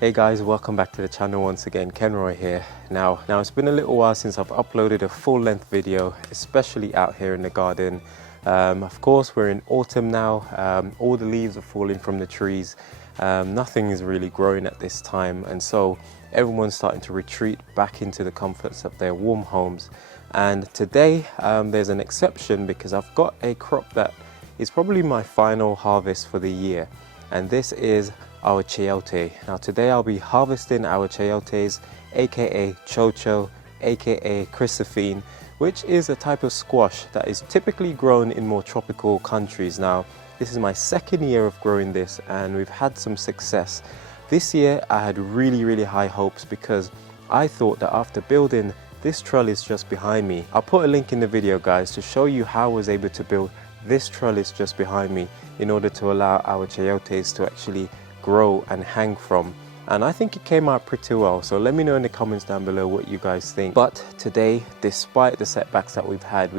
Hey guys, welcome back to the channel once again. Kenroy here. Now it's been a little while since I've uploaded a full-length video, especially out here in the garden. Of course, we're in autumn now. All the leaves are falling from the trees. Nothing is really growing at this time, and so everyone's starting to retreat back into the comforts of their warm homes. And today there's an exception because I've got a crop that is probably my final harvest for the year, and this is our chayote. Now today I'll be harvesting our chayotes, aka chocho, aka chrysophene, which is a type of squash that is typically grown in more tropical countries. Now this is my second year of growing this and we've had some success. This year I had really high hopes because I thought that after building this trellis just behind me, I'll put a link in the video guys to show you how I was able to build this trellis just behind me in order to allow our chayotes to actually grow and hang from, and I think it came out pretty well. So let me know in the comments down below what you guys think. But today, despite the setbacks that we've had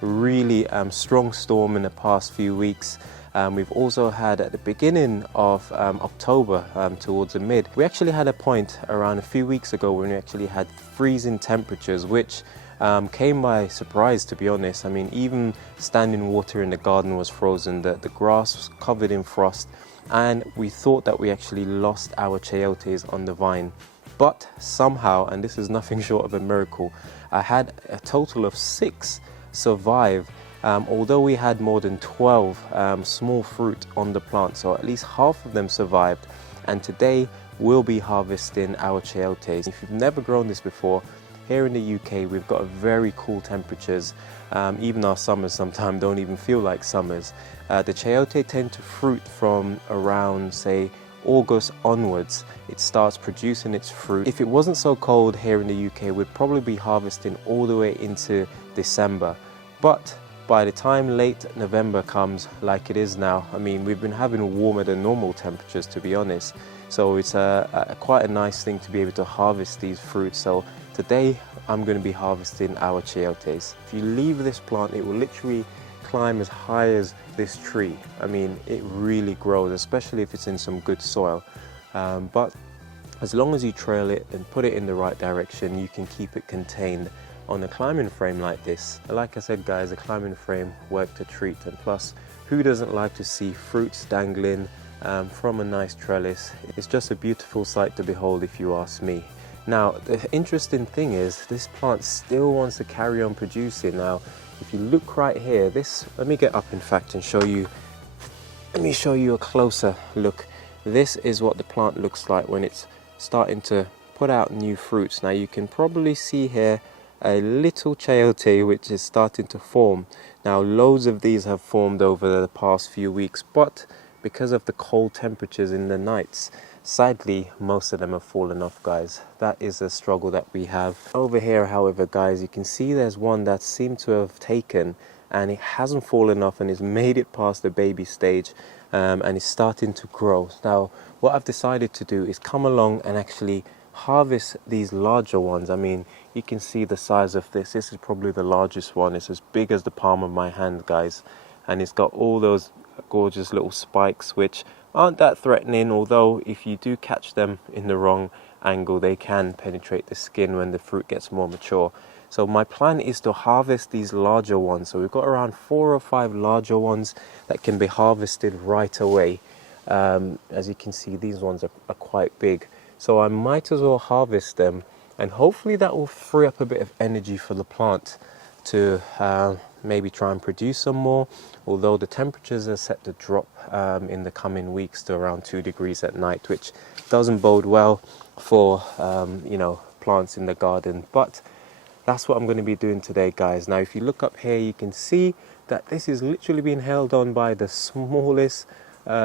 really strong storm in the past few weeks. We've also had at the beginning of October, towards the mid, we actually had a point around a few weeks ago when we actually had freezing temperatures, which came by surprise, to be honest. I mean, even standing water in the garden was frozen, the grass was covered in frost, and we thought that we actually lost our chayotes on the vine. But somehow, and this is nothing short of a miracle, I had a total of 6 survive, although we had more than 12 small fruit on the plant, so at least half of them survived. And today we'll be harvesting our chayotes. If you've never grown this before, here in the UK we've got very cool temperatures. Even our summers sometimes don't even feel like summers. The chayote tend to fruit from around, say, August onwards. It starts producing its fruit. If it wasn't so cold here in the UK, we'd probably be harvesting all the way into December. But by the time late November comes, like it is now, I mean, we've been having warmer than normal temperatures, to be honest. So it's quite a nice thing to be able to harvest these fruits. So today I'm going to be harvesting our chayotes. If you leave this plant, it will literally climb as high as this tree. I mean, it really grows, especially if it's in some good soil. But as long as you trail it and put it in the right direction, you can keep it contained on a climbing frame like this. Like I said guys, a climbing frame worked a treat, and plus, who doesn't like to see fruits dangling from a nice trellis? It's just a beautiful sight to behold, if you ask me. Now the interesting thing is this plant still wants to carry on producing. Now if you look right here, let me get up in fact and show you, let me show you a closer look. This is what the plant looks like when it's starting to put out new fruits. Now you can probably see here a little chayote which is starting to form. Now loads of these have formed over the past few weeks, but because of the cold temperatures in the nights, sadly most of them have fallen off guys. That is a struggle that we have. Over here however guys, you can see there's one that seemed to have taken and it hasn't fallen off and it's made it past the baby stage, and it's starting to grow. Now what I've decided to do is come along and actually harvest these larger ones. I mean, you can see the size of this. This is probably the largest one. It's as big as the palm of my hand guys, and it's got all those gorgeous little spikes which aren't that threatening, although if you do catch them in the wrong angle they can penetrate the skin when the fruit gets more mature. So my plan is to harvest these larger ones. So we've got around 4 or 5 larger ones that can be harvested right away. As you can see, these ones are quite big, so I might as well harvest them, and hopefully that will free up a bit of energy for the plant to maybe try and produce some more, although the temperatures are set to drop in the coming weeks to around 2 degrees at night, which doesn't bode well for you know, plants in the garden. But that's what I'm going to be doing today guys. Now if you look up here, you can see that this is literally being held on by the smallest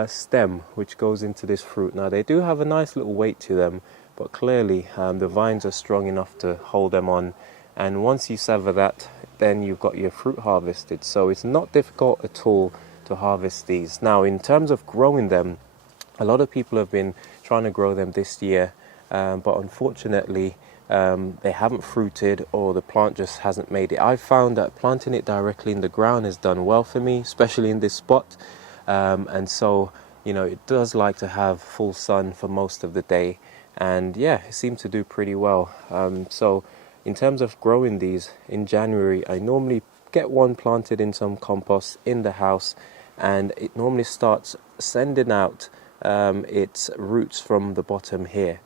stem which goes into this fruit. Now they do have a nice little weight to them, but clearly the vines are strong enough to hold them on, and once you sever that, then you've got your fruit harvested. So it's not difficult at all to harvest these. Now in terms of growing them, a lot of people have been trying to grow them this year, but unfortunately they haven't fruited, or the plant just hasn't made it. I've found that planting it directly in the ground has done well for me, especially in this spot, and so you know, it does like to have full sun for most of the day, and yeah, it seemed to do pretty well. So in terms of growing these in January, I normally get one planted in some compost in the house, and it normally starts sending out its roots from the bottom here.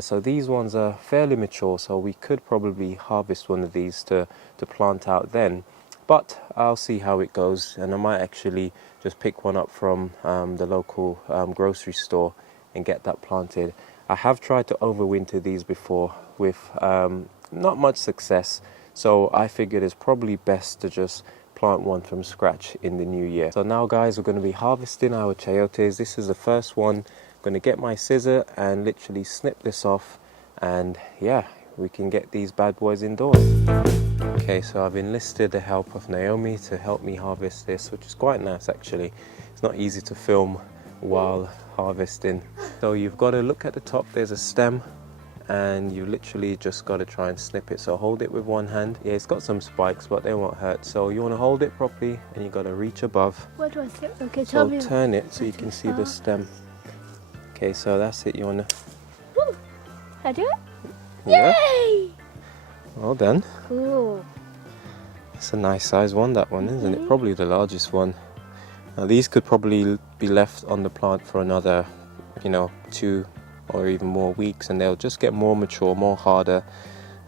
So these ones are fairly mature, so we could probably harvest one of these to plant out then. But I'll see how it goes, and I might actually just pick one up from the local grocery store and get that planted. I have tried to overwinter these before with not much success, so I figured it's probably best to just plant one from scratch in the new year. So now guys, we're going to be harvesting our chayotes. This is the first one. I'm going to get my scissor and literally snip this off, and yeah, we can get these bad boys indoors. Okay, so I've enlisted the help of Naomi to help me harvest this, which is quite nice actually. It's not easy to film while harvesting. So you've got to look at the top, there's a stem, and you literally just got to try and snip it. So hold it with one hand. Yeah, it's got some spikes, but they won't hurt. So you want to hold it properly, and you got to reach above. Where do I snip? Okay, so turn it so you can see the stem. Okay, so that's it. You want to... Woo! I do it? Yeah. Yay! Well done. Cool. It's a nice size one, that one, isn't it? Probably the largest one. Now these could probably be left on the plant for another, you know, 2 or even more weeks, and they'll just get more mature, more harder,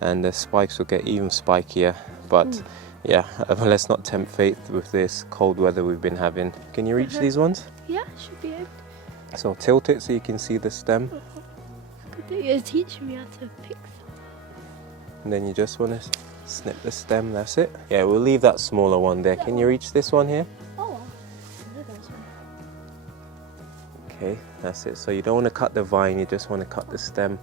and the spikes will get even spikier. But yeah, let's not tempt fate with this cold weather we've been having. Can you reach these ones? Yeah, should be able. So tilt it so you can see the stem. Good thing you're teaching me how to pick some. And then you just want to snip the stem, that's it. Yeah, we'll leave that smaller one there. Can you reach this one here? Oh, look at this one. Okay, that's it. So you don't want to cut the vine, you just want to cut the stem.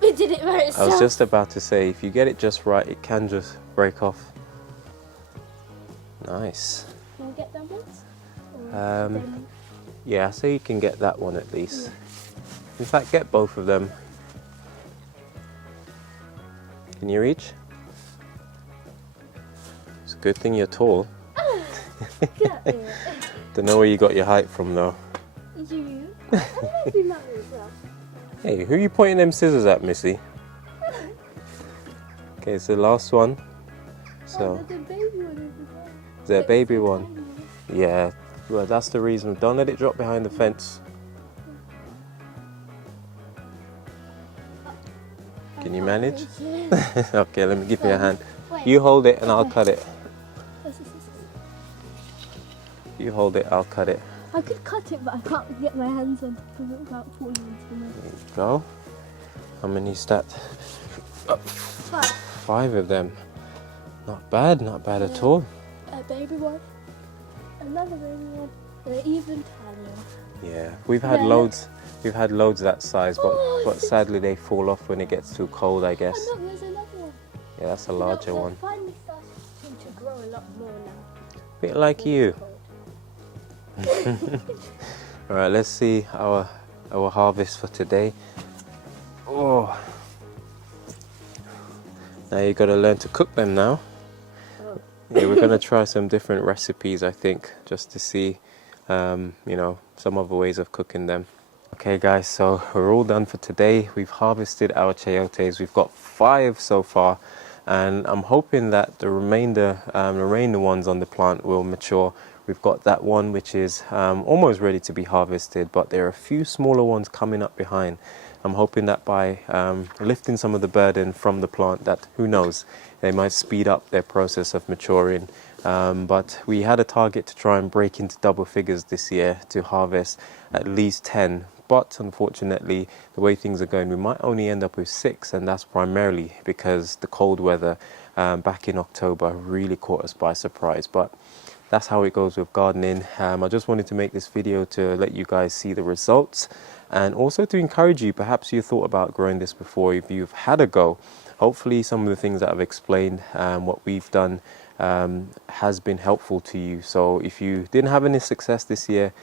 It did it by itself. I was just about to say, if you get it just right, it can just break off. Nice. Can I get them ones? Yeah, so you can get that one at least. In fact, get both of them. Can you reach? It's a good thing you're tall. Don't know where you got your height from though. You? Hey, who are you pointing them scissors at, Missy? Okay, it's the last one. So, is there a baby one? Yeah, well that's the reason. Don't let it drop behind the fence. Can you manage? Okay, let me give you a hand. You hold it and I'll cut it. You hold it, I'll cut it. I could cut it, but I can't get my hands on top of it without falling into the There you go. How many is that? 5 of them. Not bad at all. A baby one, another baby one, and an even tinier. Yeah, we've had loads. We've had loads that size, but sadly they fall off when it gets too cold, I guess. Oh, look, there's another one. Yeah, that's a larger one. Finally starting to grow a lot more now. Bit like you. All right, let's see our harvest for today. Oh, now you got to learn to cook them now. Yeah, we're gonna try some different recipes, I think, just to see, you know, some other ways of cooking them. Okay guys, so we're all done for today. We've harvested our chayotes. We've got 5 so far, and I'm hoping that the remainder ones on the plant will mature. We've got that one which is almost ready to be harvested, but there are a few smaller ones coming up behind. I'm hoping that by lifting some of the burden from the plant, that, who knows, they might speed up their process of maturing. But we had a target to try and break into double figures this year to harvest at least 10. But unfortunately, the way things are going, we might only end up with 6, and that's primarily because the cold weather back in October really caught us by surprise. But that's how it goes with gardening. I just wanted to make this video to let you guys see the results, and also to encourage you. Perhaps you thought about growing this before, if you've had a go. Hopefully some of the things that I've explained, what we've done, has been helpful to you. So if you didn't have any success this year,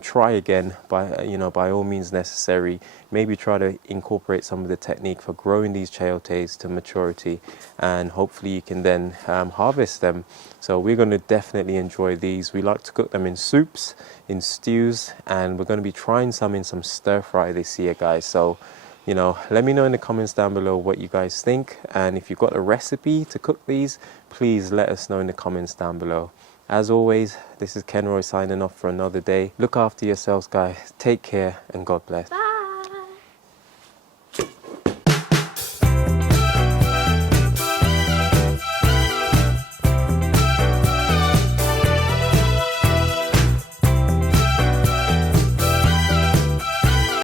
try again by all means necessary. Maybe try to incorporate some of the technique for growing these chayotes to maturity, and hopefully you can then harvest them. So we're going to definitely enjoy these. We like to cook them in soups, in stews, and we're going to be trying some in some stir fry this year, guys. So let me know in the comments down below what you guys think, and if you've got a recipe to cook these, please let us know in the comments down below. As always, this is Kenroy signing off for another day. Look after yourselves, guys. Take care and God bless. Bye.